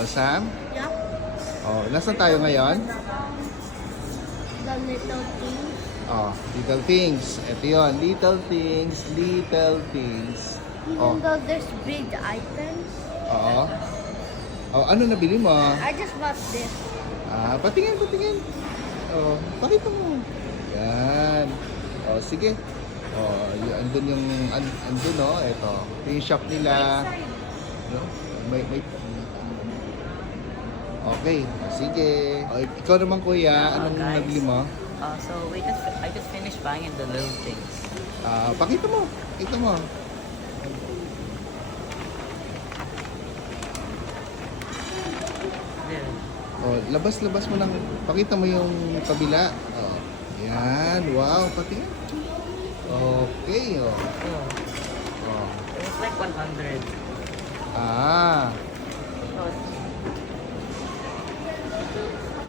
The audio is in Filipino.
Oh, Sam? Yeah. Oh, nasaan tayo ngayon? The little thing. Oh, little things. Ito yun. Little things, little things. Oh, Even though there's big items. oo. Oh, ano nabili mo? I just bought this. Ah, patingin, patingin. Oh, pakita mo. Yan. Oh, sige. Oh, andun yung, andun oh, ito. Ito yung shop nila. No? May. Okay, sige. Oh, ikaw naman kuya, anong guys. nabili mo? So I just finished buying the little things. Ah, pakita mo. Pakita mo. There. Oh, labas-labas mo lang. Pakita mo yung kabila. Oh, yan. Wow, pati. Okay, oh. Oh, Oh. it was like 100. Ah. So it's